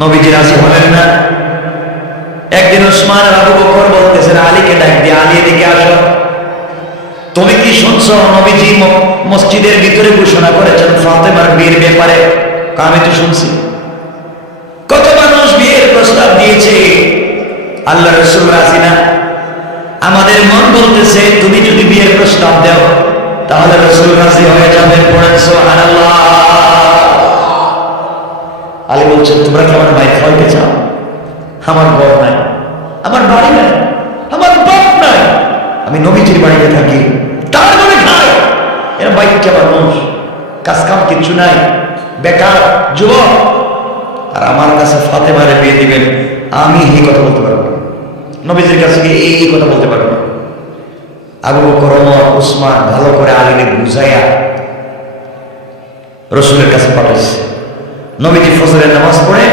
নবীজি রাজি হলেন না। একদিন ওসমান আবু বকর বলতেছেন, আলীকে ডাক দিয়ে, আলী এদিকে আসো। তুমি কি শুনছো? নবীজি মসজিদের ভিতরে ঘোষণা করেছেন, ফাতেমার বিয়ের ব্যাপারে। আমি তো শুনছি। কত মানুষ বিয়ের প্রস্তাব দিয়েছে? আল্লাহ রসুল রাজি না। আমাদের মন বলতেছে, তুমি যদি বিয়ের প্রস্তাব দাও, তাহলে রসুল রাজি হয়ে যাবেন। পড়েন, সুবহানাল্লাহ। আলী বলছেন, তোমরা কি আমার ভাই খাওয়াইতে চাও? আমার বর নাই। আমার বাড়ি নাই? আমার বাপ নাই। আমি নবীজির বাড়িতে থাকি। তার মনে খাই। এরা বাইকটা মানুষ। কাজ কাম কিচ্ছু নাই। বেকার, যুবক। আর আমার কাছে ফাতেমারে বিয়ে দিবেন, আমি এই কথা বলতে পারব না। নবীজির কাছে গিয়ে এই কথা বলতে পারব না। আবু বকর, ওমর, উসমান ভালো করে আলীকে বুঝাইয়া রসুলের কাছে পাঠাইছে। নবীজি ফজরের নামাজ পড়ে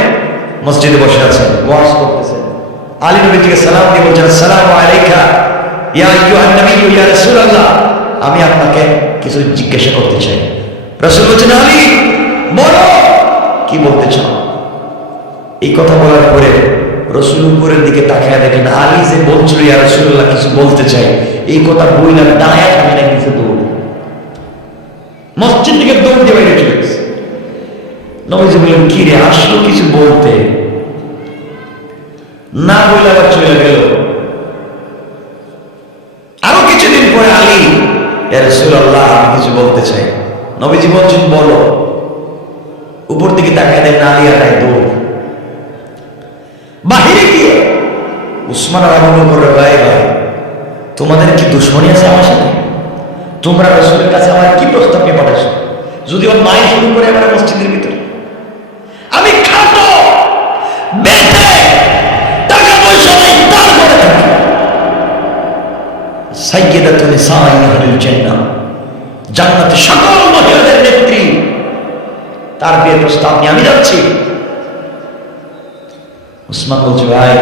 মসজিদে বসে আছেন, ওয়াজ করতেছেন। আলী নবীজিকে সালাম দিয়ে বলছেন আসসালামু আলাইকা, ইয়া আইয়ুহান নবী ইয়া রাসূলুল্লাহ। আমি আপনাকে কিছু জিজ্ঞাসা করতে চাই। রাসূল বলছেন আলী বলো। কি বলতে চাও? এই কথা বলার পরে রসুল উপরের দিকে তাকায় দেখেন, আলী যে বলছিল, ইয়া রাসূলুল্লাহ, কিছু বলতে চাই। এই কথা বইলা দাঁড়ায় থাকি না কিছু দৌড় মসজিদ থেকে দৌড় দিয়ে বাইরে চলে গেছে নবীজি কি রে আসলো কিছু বলতে। না বলে আবার চলে গেল। আরও কিছুদিন পরে আলী আমি কিছু বলতে চাই। বলো। উপর দিকে দৌড় বাহিরে গিয়ে উসমান আবু বকর ভাই ভাই, তোমাদের কি দুশ্মনী আছে আমার সাথে? তোমরা রসুলের কাছে আমার কি প্রস্তাব নিয়ে পাঠাইছো যদি ওর মাই শুরু করে এবার সাইয়েদা তুমি সাইয়াহুল জান্নাহ। জান্নাতে সকল মহিলাদের নেত্রী। তার বিয়ে প্রস্তাব নিয়ে আমি যাচ্ছি। উসমান বলছে ভাই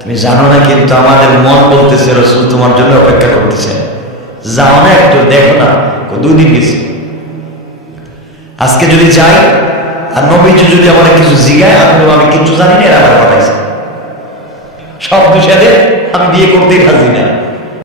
তুমি জানো না কিন্তু আমাদের মন বলতেছে রসুল তোমার জন্য অপেক্ষা করতেছে। যাও না একটু দেখো না কই দুই দিন গেছি। আজকে যদি যাই আর নবীজি যদি আমার কিছু জিগায় বলব, আমি কিচ্ছু জানি না এরা আমার পাঠাইছে সব বিষয়ে আমি বিয়ে করতেই রাজি না।